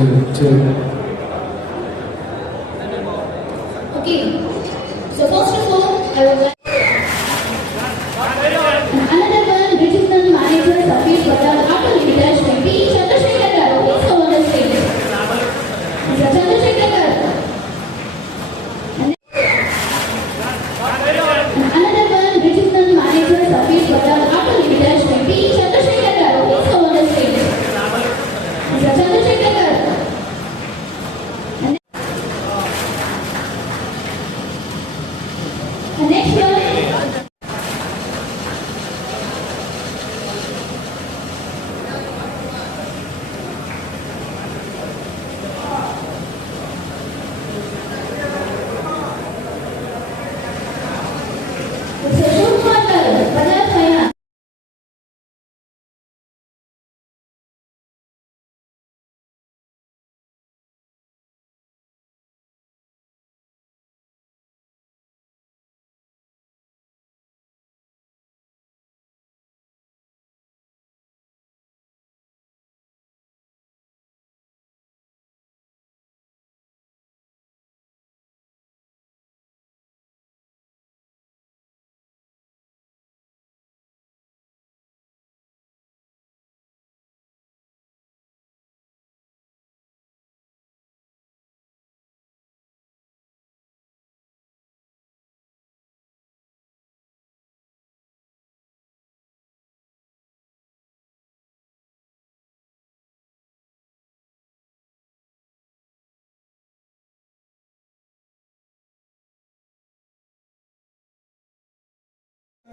to, to And next year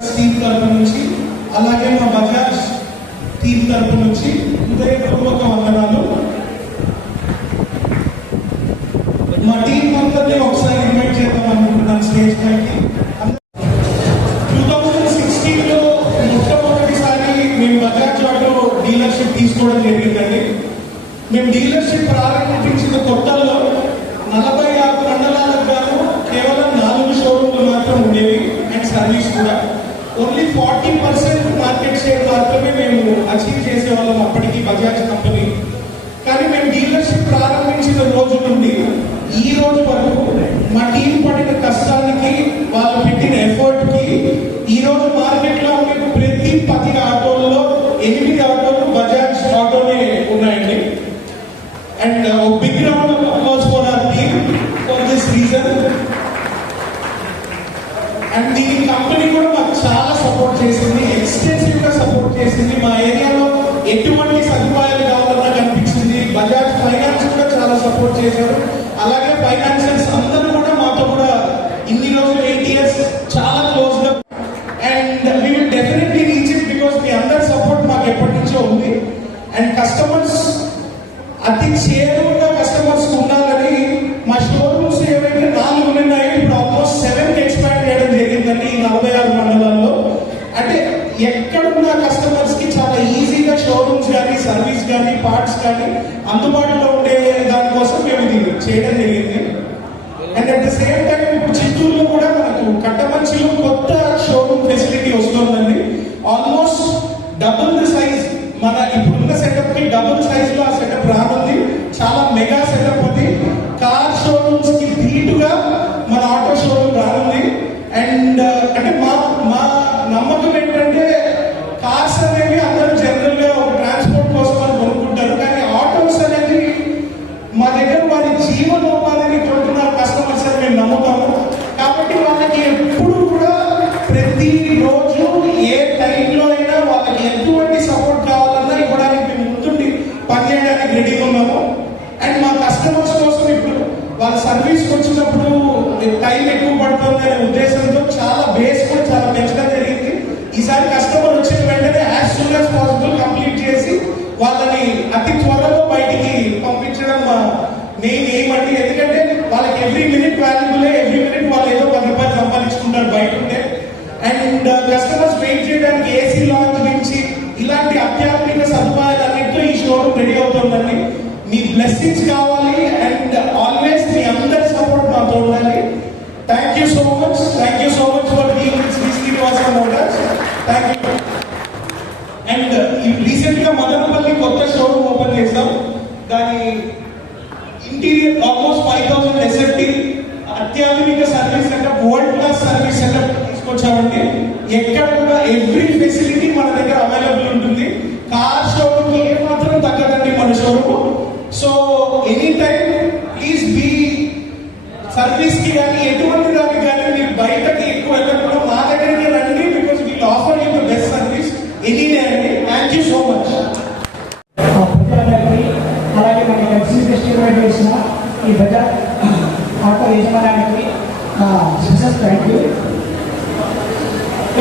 team తరపు నుంచి అలాగే మా బజాజ్ టీం తరపు నుంచి హృదయపూర్వక వందనాలు. మా టీం అందరినీ ఒకసారి ఇన్వైట్ చేద్దాం అనుకుంటున్నాను స్టేజ్ పైకి. టూ థౌజండ్ సిక్స్టీన్లో మొట్టమొదటిసారి మేము బజాజ్ ఆటో డీలర్షిప్ తీసుకోవడం జరిగిందండి. మేము డీలర్షిప్ ప్రారంభించిన కొత్తలో నలభై ఆరు only forty percent market share మాత్రమే మేము అచీవ్ చేసేవాళ్ళం అప్పటికి బజాజ్ కంపెనీ కానీ మేము డీలర్షిప్ ప్రారంభించిన రోజు నుండి ఈ రోజు వరకు మా టీం పడిన కష్టానికి వాళ్ళు పెట్టిన ఎఫర్ట్కి ఈ రోజు మార్కెట్లో ప్రతి పది ఆటోల్లో ఎనిమిది ఆటోలు బజాజ్ ఆటోనే ఉన్నాయండి. And big round of applause for our team for this reason and దీని కంపెనీ కూడా చాలా సపోర్ట్ చేసింది ఎక్స్టెన్సివ్గా సపోర్ట్ చేసింది. మా ఏరియాలో ఎటువంటి సదుపాయాలు కావాలన్నా కనిపించింది. బజాజ్ ఫైనాన్స్ కూడా చాలా సపోర్ట్ చేశారు. అలాగే ఫైనాన్షియల్స్ అందరూ కూడా మాతో కూడా ఇన్ని రోజులు ఎయిట్ ఇయర్స్ చాలా క్లోజ్గా and we will definitely reach it because మీ అందరి సపోర్ట్ మాకు ఎప్పటి నుంచో ఉంది. అండ్ కస్టమర్స్ అతి చేరు పార్ట్స్ కానీ అందుబాటులో ఉండే దానికోసం మేము ఇది చేయడం జరిగింది. అండ్ అట్ ద సేమ్ ఒకసారి కస్టమర్ వచ్చిన వెంటనే as soon as possible complete చేసి వాళ్ళని అతి త్వరలో బయటికి పంపించడం మెయిన్ ఏమండి ఎందుకంటే వాళ్ళకి ఎవ్రీ మినిట్ వాల్యుబులే ఎవ్రీ మినిట్ వాళ్ళు ఏదో పది రూపాయలు సంపాదించుకుంటారు బయట ఉంటే. అండ్ కస్టమర్స్ వెయిట్ చేయడానికి ఏసీ లాంచ్ నుంచి ఇలాంటి అత్యాధునిక సదుపాయాలన్నింటితో ఈ షోరూమ్ రెడీ అవుతుందండి. మీ బ్లెస్సింగ్స్ కావాలి అండ్ ఆల్వేస్ మీ అందరి సపోర్ట్ మాతో ఉండాలి thank you so much thank you so much for being Shri Srinivasa Motors thank you and రీసెంట్గా మదనపల్లి కొత్త షోరూమ్ ఓపెన్ చేసాం దాని ఆల్మోస్ట్ ఫైవ్ థౌసండ్ ఎస్ఎఫ్టీ అత్యాధునిక service setup world class service setup తీసుకొచ్చామండి ఎక్కడ కూడా ఎవ్రీ ఫెసిలిటీ మన దగ్గర అవైలబుల్ ఉంటుంది కార్ షోరూమ్ ఏ మాత్రం తగ్గదండి మన showroom so any time please be సర్వీస్కి కానీ ఎటువంటి దానికి కానీ మీరు బయటకి ఎక్కువ వెళ్ళకుండా మా దగ్గరికి రండి because we'll offer you the best service any day అండి థ్యాంక్ యూ సో మచ్ ఆ ప్రజలందరికీ అలాగే మనకి కలిసి డిస్ట్రిబ్యూట్ చేసిన ఈ బజార్ ఆటో యజమానానికి స్పెషల్ థ్యాంక్ యూ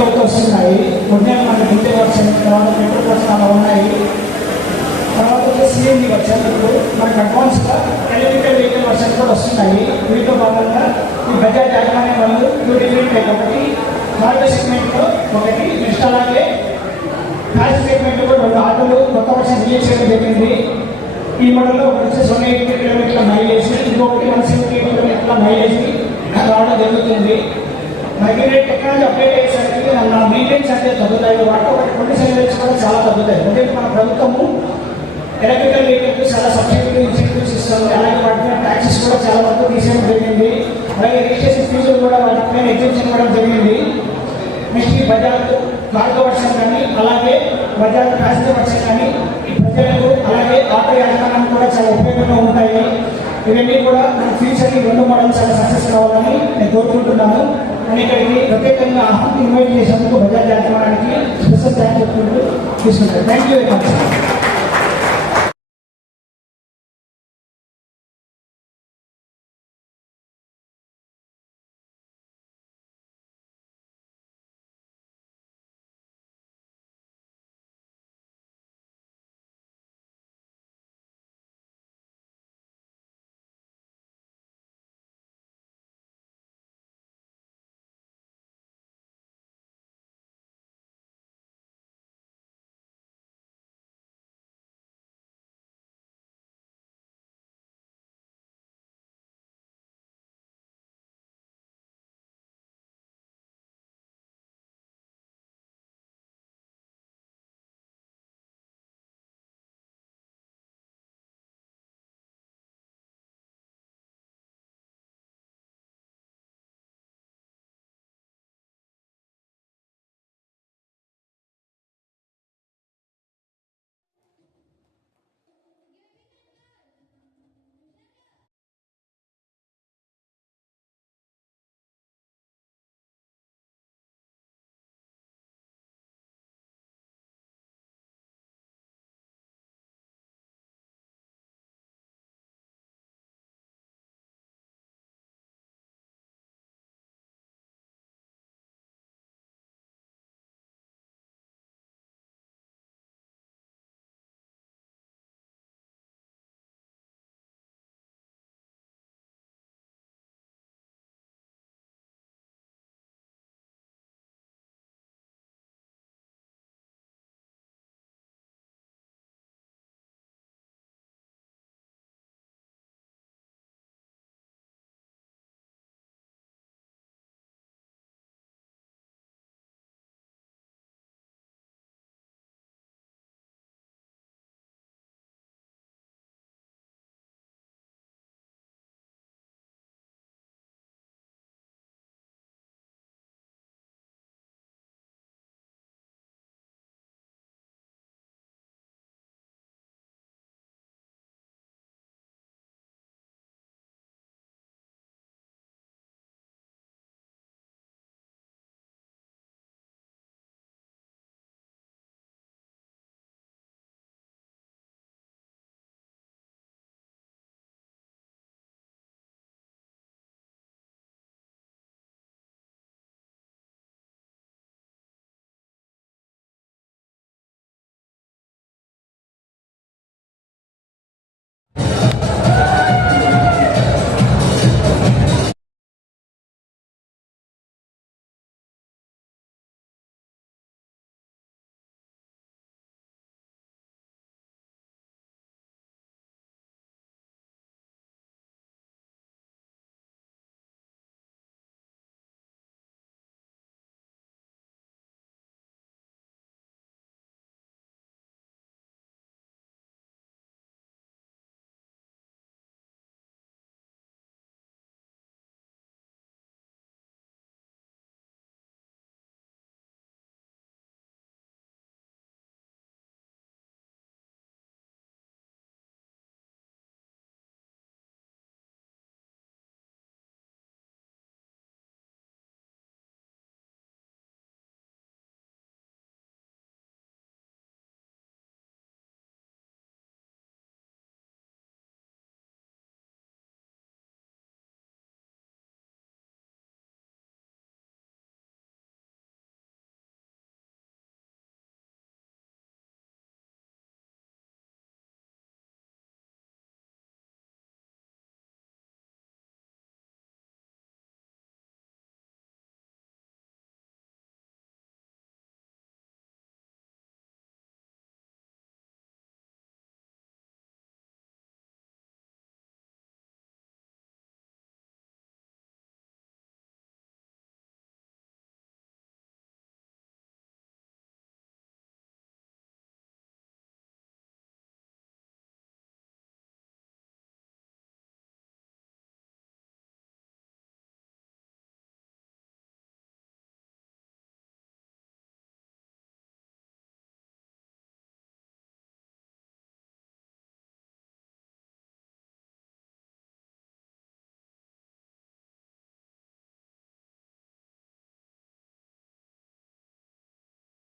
ఒకటి వస్తున్నాయి. ఉదయం మన గుండె వర్షం తర్వాత మెట్రో వర్షన్ ఉన్నాయి. తర్వాత వచ్చి సిఎన్జి వర్షన్ ఇప్పుడు మనకి అడ్వాన్స్గా ఎలక్ట్రికల్ వెహికల్ వర్షన్ కూడా వస్తున్నాయి. వీటితో భాగంగా ఈ బజాజ్ యాజమాన్యం వాళ్ళు టూ డిఫరెంట్ టైప్ ఒకటి కార్డు సెగ్మెంట్లో ఒకటి నెక్స్ట్ అలాగే క్యాష్ సెగ్మెంట్ కూడా రెండు ఆటోలు కొత్త వర్షం రిలీజ్ చేయడం జరిగింది. ఈ మోడల్లో ఒకటి వచ్చేసి వన్ ఎయిటీ కిలోమీటర్ల మైలేజ్ ఇంకొకటి వన్ సెవెంటీ కిలోమీటర్ల మైలేజ్ రావడం జరుగుతుంది. మైగ్రేట్ టెక్నాలజీ అప్డేట్ అయ్యేసరికి మన మెయింటెనెన్స్ అంటే తగ్గుతాయి. వాటి ఒకటి కండిషన్ కూడా చాలా తగ్గుతాయి. అంటే మన ప్రభుత్వము ఎలక్ట్రికల్ వెహికల్కి చాలా సబ్సిడీ ఇన్సెంటివ్స్ ఇస్తుంది అలాగే వాటి ట్యాక్సెస్ కూడా చాలా వరకు తీసేయడం జరిగింది. అలాగే రిజిస్ట్రేషన్ ఫీజులు కూడా వాటి మీద ఎగ్జిబిషన్ ఇవ్వడం జరిగింది. నెక్స్ట్ బజార్ బజాజ్ కార్గో వర్షన్ కానీ అలాగే బజాజ్ ప్యాసింజర్ వర్షన్ కానీ ఇవన్నీ కూడా మన ఫ్యూచర్ ఈ రెండు మోడల్ చాలా సక్సెస్ కావాలని నేను కోరుకుంటున్నాను. నేను ఇక్కడికి ప్రత్యేకంగా ఇన్వైట్ చేసినందుకు బజాజ్ యాజమాన్యానికి స్పెషల్ థ్యాంక్ చెప్పుకుంటూ తీసుకుంటాను. Thank you very much